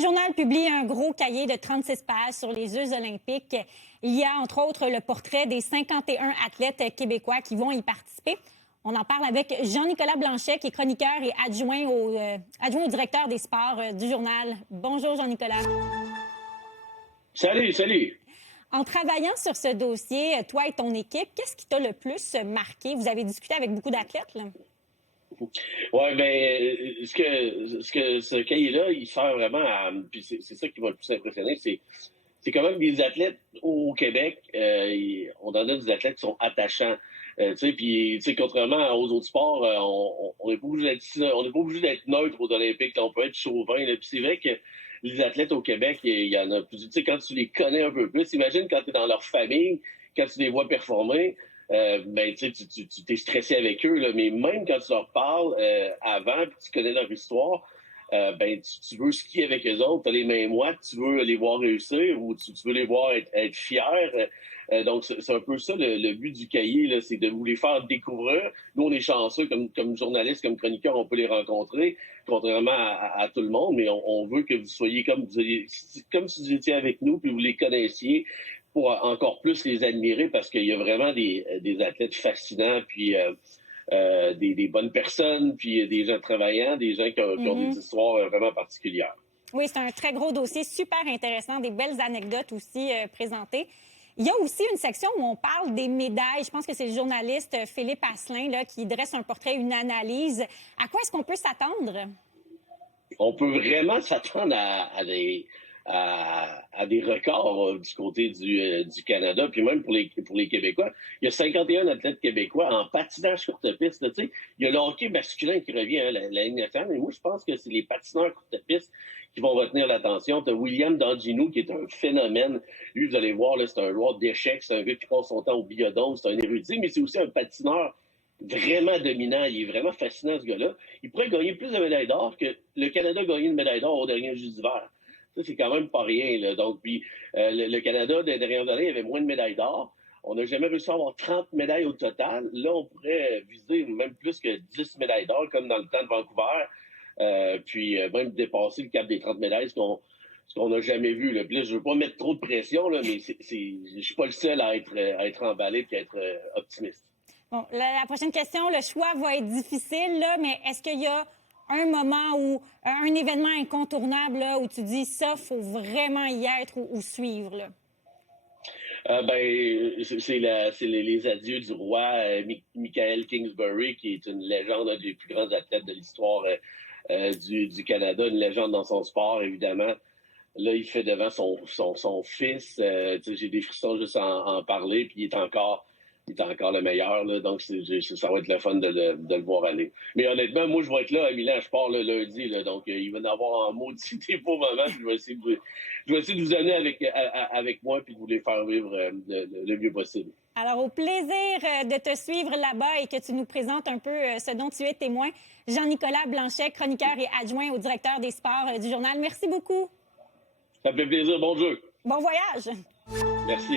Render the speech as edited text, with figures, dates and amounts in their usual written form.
Journal publie un gros cahier de 36 pages sur les Jeux olympiques. Il y a, entre autres, le portrait des 51 athlètes québécois qui vont y participer. On en parle avec Jean-Nicolas Blanchet, qui est chroniqueur et adjoint au directeur des sports du Journal. Bonjour, Jean-Nicolas. Salut, salut. En travaillant sur ce dossier, toi et ton équipe, qu'est-ce qui t'a le plus marqué? Vous avez discuté avec beaucoup d'athlètes, là? Oui, bien, ce cahier-là, il sert vraiment à. Puis c'est ça qui m'a le plus impressionné, c'est quand même des athlètes au Québec. On en a des athlètes qui sont attachants. Puis, contrairement aux autres sports, on n'est pas obligé d'être neutre aux Olympiques. Là, on peut être chauvin. Puis c'est vrai que les athlètes au Québec, il y en a plus. Tu sais, quand tu les connais un peu plus, imagine quand tu es dans leur famille, quand tu les vois performer. Tu t'es stressé avec eux, là, mais même quand tu leur parles avant, puis tu connais leur histoire, tu veux skier avec eux autres, tu as les mains moites, tu veux les voir réussir ou tu veux les voir être fiers. Donc, c'est un peu ça le but du cahier, là, c'est de vous les faire découvrir. Nous, on est chanceux, comme journalistes, comme chroniqueurs, on peut les rencontrer, contrairement à tout le monde, mais on veut que vous soyez comme si vous étiez avec nous, puis vous les connaissiez, pour encore plus les admirer parce qu'il y a vraiment des athlètes fascinants, puis des bonnes personnes, puis des gens travaillants, des gens qui ont des histoires vraiment particulières. Oui, c'est un très gros dossier, super intéressant, des belles anecdotes aussi présentées. Il y a aussi une section où on parle des médailles. Je pense que c'est le journaliste Philippe Asselin là, qui dresse un portrait, une analyse. À quoi est-ce qu'on peut s'attendre? On peut vraiment s'attendre à des records du côté du Canada, puis même pour les Québécois. Il y a 51 athlètes québécois en patinage courte piste. Là, il y a le hockey masculin qui revient, hein, la Ligue nationale, mais moi, je pense que c'est les patineurs courte piste qui vont retenir l'attention. Tu as William Danginou, qui est un phénomène. Lui, vous allez voir, là, c'est un joueur d'échecs, c'est un gars qui passe son temps au biodôme, c'est un érudit, mais c'est aussi un patineur vraiment dominant. Il est vraiment fascinant, ce gars-là. Il pourrait gagner plus de médailles d'or que le Canada a gagné une médaille d'or au dernier Jeux d'hiver. Ça, c'est quand même pas rien, là. Donc, puis, le Canada, des dernières années, avait moins de médailles d'or. On n'a jamais réussi à avoir 30 médailles au total. Là, on pourrait viser même plus que 10 médailles d'or, comme dans le temps de Vancouver. Puis, même dépasser le cap des 30 médailles, ce qu'on n'a jamais vu. Là. Puis là, je veux pas mettre trop de pression, là, mais je suis pas le seul à être emballé et à être optimiste. Bon, la prochaine question, le choix va être difficile, là, mais est-ce qu'il y a un moment ou un événement incontournable là, où tu dis ça, il faut vraiment y être ou suivre? Là? C'est les adieux du roi Michael Kingsbury, qui est une légende, un des plus grands athlètes de l'histoire du Canada, une légende dans son sport, évidemment. Là, il fait devant son fils. J'ai des frissons juste en parler, puis il est encore le meilleur, là, donc ça va être le fun de le voir aller. Mais honnêtement, moi, je vais être là à Milan, je pars le lundi, là, donc il va y en avoir en maudit des beaux moments, je vais essayer de vous amener avec moi puis de vous les faire vivre le mieux possible. Alors, au plaisir de te suivre là-bas et que tu nous présentes un peu ce dont tu es témoin. Jean-Nicolas Blanchet, chroniqueur et adjoint au directeur des sports du Journal. Merci beaucoup. Ça me fait plaisir, bon jeu. Bon voyage. Merci.